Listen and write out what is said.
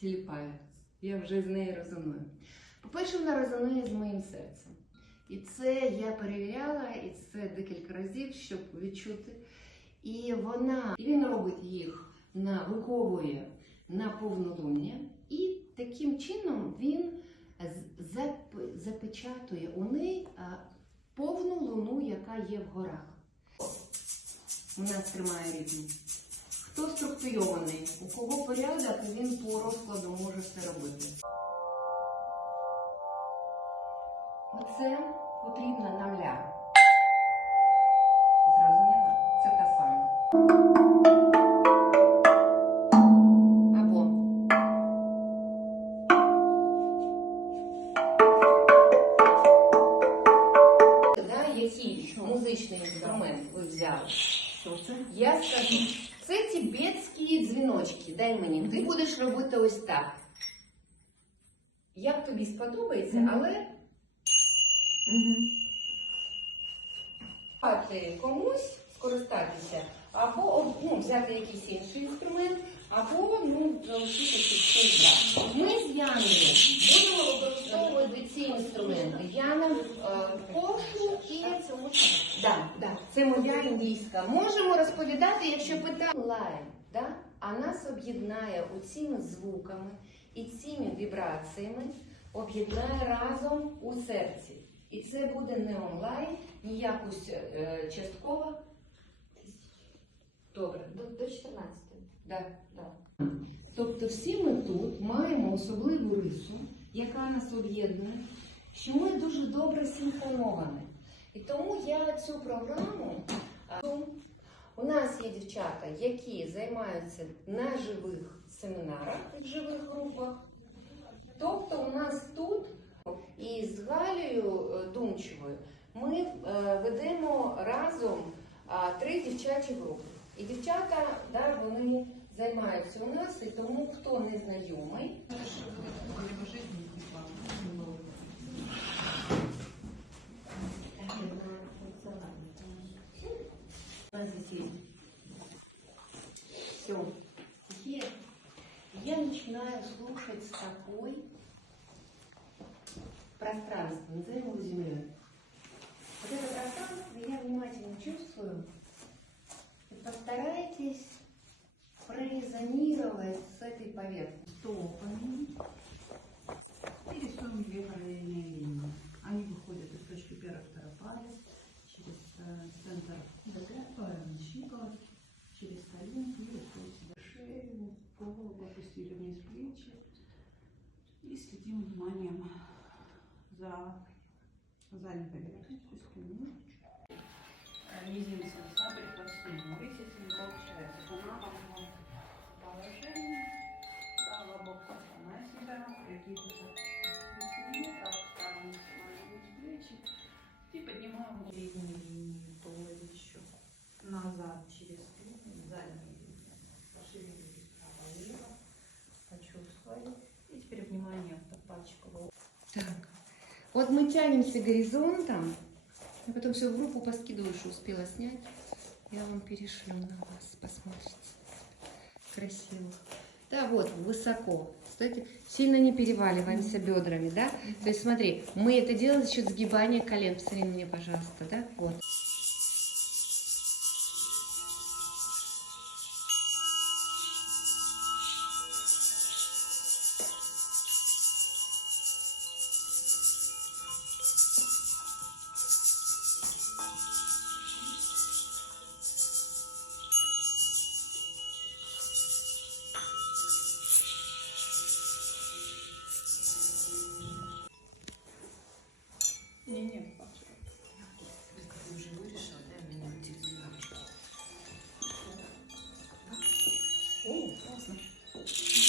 тіліпає. Я вже з нею резоную. По-перше, вона резонує з моїм серцем. І це я перевіряла, і це декілька разів, щоб відчути. І вона, і він робить їх на виковує на повнолуння, і таким чином він зап- запечатує у неї повну луну, яка є в горах. У нас тримає ритм. Хто структурований, у кого порядок, він по розкладу може все робити. Оце потрібна нам ля. Зрозуміло? Це та сама. Або який музичний інструмент ви взяли? Я скажу, це тібетські дзвіночки. Дай мені. Ти будеш робити ось так. Як тобі сподобається, але дати комусь скористатися, або ну, взяти якийсь інший інструмент, або ну, залишитися. Ми з Яною будемо кошу і да, да, це моя індійська. Можемо розповідати, якщо питання лайн, да? а нас об'єднає оціми звуками і цими вібраціями, об'єднає разом у серці. І це буде не онлайн, не якось е, частково. Добре. До, до 14. Да, да. Тобто всі ми тут маємо особливу рису, яка нас об'єднує, що ми дуже добре синхроновані. І тому я цю програму у нас є дівчата, які займаються на живих семінарах, в живих групах. Тобто у нас тут і з Галею е, Думчевою ми е, ведемо разом три дівчачі групи. І дівчата, да, вони займаються у нас, і тому хто не знайомий. Все. Теперь я начинаю слушать с такой пространство, назовем его землей. Вот это пространство я внимательно чувствую. И постарайтесь прорезонировать с этой поверхностью. Стопами. И рисуем две параллельные линии. Они выходят из точки первой второй палец, через э, центр Следим вниманием за задней поверхностью спины. Э, Так. Вот мы тянемся горизонтом, а потом все в группу поскидываю, что успела снять. Я вам перешлю на вас, посмотрите. Красиво. Да, вот, высоко. Кстати, сильно не переваливаемся бедрами, да? То есть смотри, мы это делаем за счет сгибания колен. Посмотри меня, пожалуйста, да? Вот. abraço.